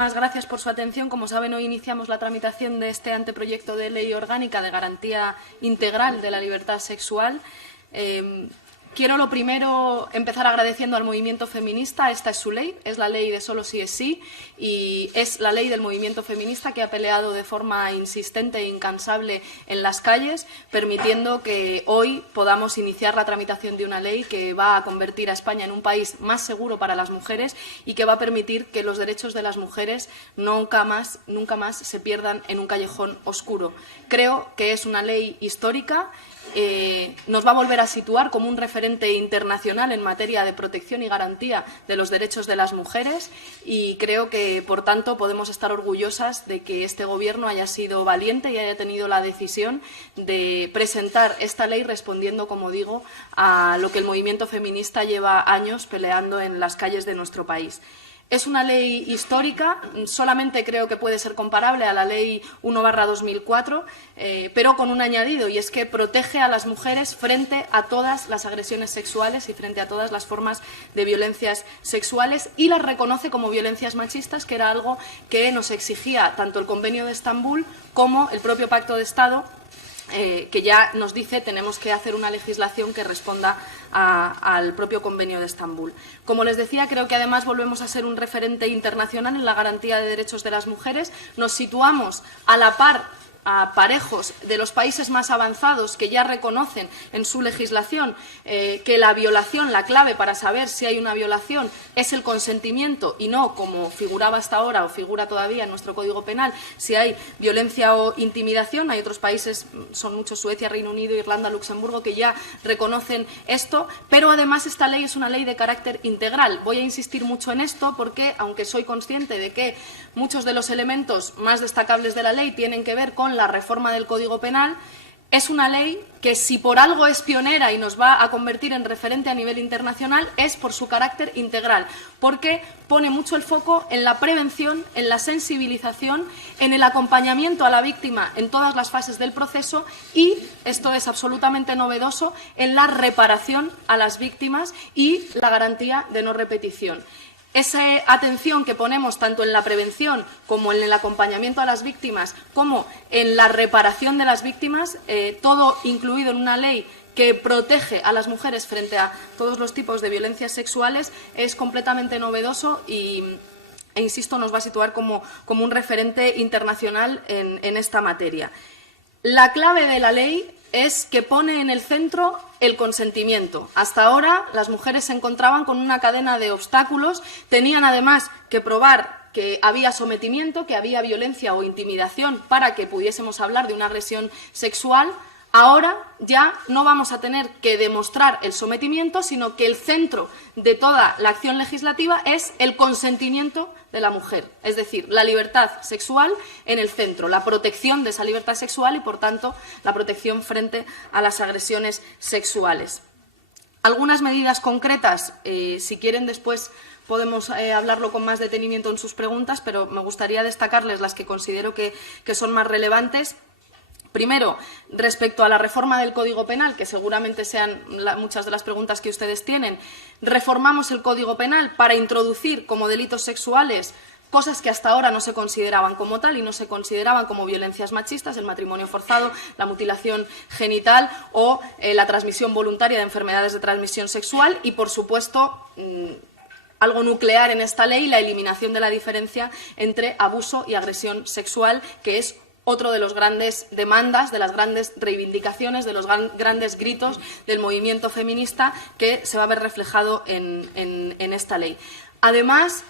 Gracias por su atención. Como saben, hoy iniciamos la tramitación de este anteproyecto de ley orgánica de garantía integral de la libertad sexual. Quiero lo primero empezar agradeciendo al movimiento feminista. Esta es su ley, es la ley de solo sí es sí y es la ley del movimiento feminista que ha peleado de forma insistente e incansable en las calles, permitiendo que hoy podamos iniciar la tramitación de una ley que va a convertir a España en un país más seguro para las mujeres y que va a permitir que los derechos de las mujeres nunca más se pierdan en un callejón oscuro. Creo que es una ley histórica. Nos va a volver a situar como un referente internacional en materia de protección y garantía de los derechos de las mujeres y creo que, por tanto, podemos estar orgullosas de que este Gobierno haya sido valiente y haya tenido la decisión de presentar esta ley respondiendo, como digo, a lo que el movimiento feminista lleva años peleando en las calles de nuestro país. Es una ley histórica, solamente creo que puede ser comparable a la Ley 1/2004, pero con un añadido, y es que protege a las mujeres frente a todas las agresiones sexuales y frente a todas las formas de violencias sexuales y las reconoce como violencias machistas, que era algo que nos exigía tanto el Convenio de Estambul como el propio Pacto de Estado, que ya nos dice que tenemos que hacer una legislación que responda al propio Convenio de Estambul. Como les decía, creo que además volvemos a ser un referente internacional en la garantía de derechos de las mujeres. Nos situamos a la par, a parejos de los países más avanzados que ya reconocen en su legislación que la violación, la clave para saber si hay una violación es el consentimiento y no, como figuraba hasta ahora o figura todavía en nuestro Código Penal, si hay violencia o intimidación. Hay otros países, son muchos, Suecia, Reino Unido, Irlanda, Luxemburgo, que ya reconocen esto, pero además esta ley es una ley de carácter integral. Voy a insistir mucho en esto porque, aunque soy consciente de que muchos de los elementos más destacables de la ley tienen que ver con la reforma del Código Penal, es una ley que, si por algo es pionera y nos va a convertir en referente a nivel internacional, es por su carácter integral, porque pone mucho el foco en la prevención, en la sensibilización, en el acompañamiento a la víctima en todas las fases del proceso y, esto es absolutamente novedoso, en la reparación a las víctimas y la garantía de no repetición. Esa atención que ponemos tanto en la prevención como en el acompañamiento a las víctimas, como en la reparación de las víctimas, todo incluido en una ley que protege a las mujeres frente a todos los tipos de violencias sexuales, es completamente novedoso e insisto, nos va a situar como un referente internacional en esta materia. La clave de la ley es que pone en el centro el consentimiento. Hasta ahora las mujeres se encontraban con una cadena de obstáculos, tenían además que probar que había sometimiento, que había violencia o intimidación para que pudiésemos hablar de una agresión sexual. Ahora ya no vamos a tener que demostrar el sometimiento, sino que el centro de toda la acción legislativa es el consentimiento de la mujer, es decir, la libertad sexual en el centro, la protección de esa libertad sexual y, por tanto, la protección frente a las agresiones sexuales. Algunas medidas concretas, si quieren después podemos hablarlo con más detenimiento en sus preguntas, pero me gustaría destacarles las que considero que son más relevantes. Primero, respecto a la reforma del Código Penal, que seguramente sean muchas de las preguntas que ustedes tienen, reformamos el Código Penal para introducir como delitos sexuales cosas que hasta ahora no se consideraban como tal y no se consideraban como violencias machistas: el matrimonio forzado, la mutilación genital o la transmisión voluntaria de enfermedades de transmisión sexual y, por supuesto, algo nuclear en esta ley, la eliminación de la diferencia entre abuso y agresión sexual, que es otro de las grandes demandas, de las grandes reivindicaciones, de los grandes gritos del movimiento feminista que se va a ver reflejado en esta ley. Además,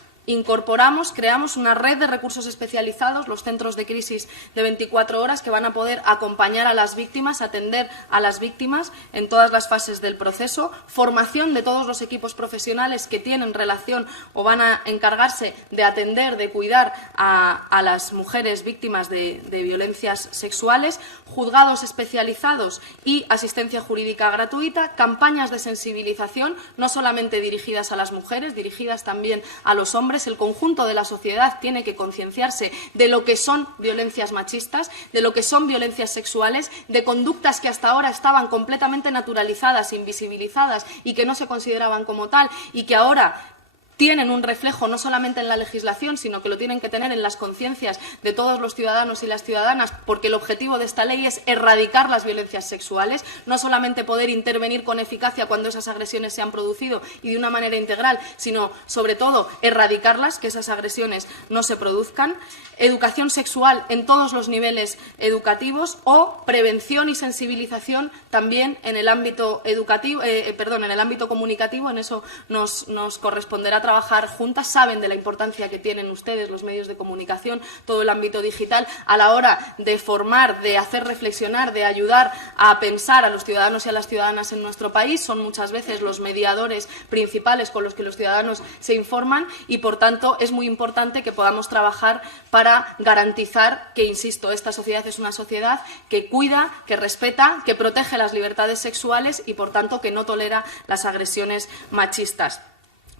creamos una red de recursos especializados, los centros de crisis de 24 horas, que van a poder acompañar a las víctimas, atender a las víctimas en todas las fases del proceso, formación de todos los equipos profesionales que tienen relación o van a encargarse de atender, de cuidar a las mujeres víctimas de violencias sexuales, juzgados especializados y asistencia jurídica gratuita, campañas de sensibilización, no solamente dirigidas a las mujeres, dirigidas también a los hombres. El conjunto de la sociedad tiene que concienciarse de lo que son violencias machistas, de lo que son violencias sexuales, de conductas que hasta ahora estaban completamente naturalizadas, invisibilizadas y que no se consideraban como tal y que ahora tienen un reflejo no solamente en la legislación, sino que lo tienen que tener en las conciencias de todos los ciudadanos y las ciudadanas, porque el objetivo de esta ley es erradicar las violencias sexuales, no solamente poder intervenir con eficacia cuando esas agresiones se han producido y de una manera integral, sino, sobre todo, erradicarlas, que esas agresiones no se produzcan, educación sexual en todos los niveles educativos o prevención y sensibilización también en el ámbito educativo, en el ámbito comunicativo. En eso nos corresponderá trabajar juntas. Saben de la importancia que tienen ustedes, los medios de comunicación, todo el ámbito digital, a la hora de formar, de hacer reflexionar, de ayudar a pensar a los ciudadanos y a las ciudadanas en nuestro país. Son muchas veces los mediadores principales con los que los ciudadanos se informan y, por tanto, es muy importante que podamos trabajar para garantizar que, insisto, esta sociedad es una sociedad que cuida, que respeta, que protege las libertades sexuales y, por tanto, que no tolera las agresiones machistas.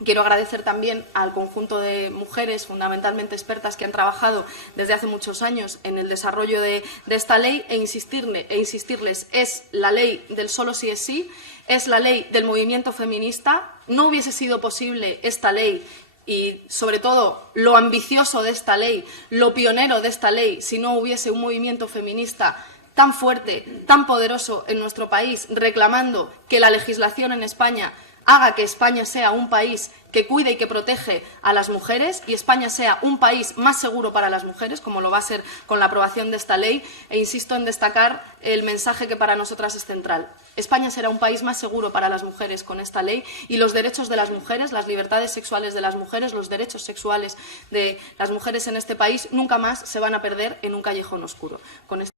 Quiero agradecer también al conjunto de mujeres, fundamentalmente expertas, que han trabajado desde hace muchos años en el desarrollo de esta ley e insistirles, es la ley del solo sí es sí, es la ley del movimiento feminista. No hubiese sido posible esta ley y, sobre todo, lo ambicioso de esta ley, lo pionero de esta ley, si no hubiese un movimiento feminista tan fuerte, tan poderoso en nuestro país, reclamando que la legislación en España haga que España sea un país que cuide y que protege a las mujeres y España sea un país más seguro para las mujeres, como lo va a ser con la aprobación de esta ley. E insisto en destacar el mensaje que para nosotras es central. España será un país más seguro para las mujeres con esta ley y los derechos de las mujeres, las libertades sexuales de las mujeres, los derechos sexuales de las mujeres en este país nunca más se van a perder en un callejón oscuro.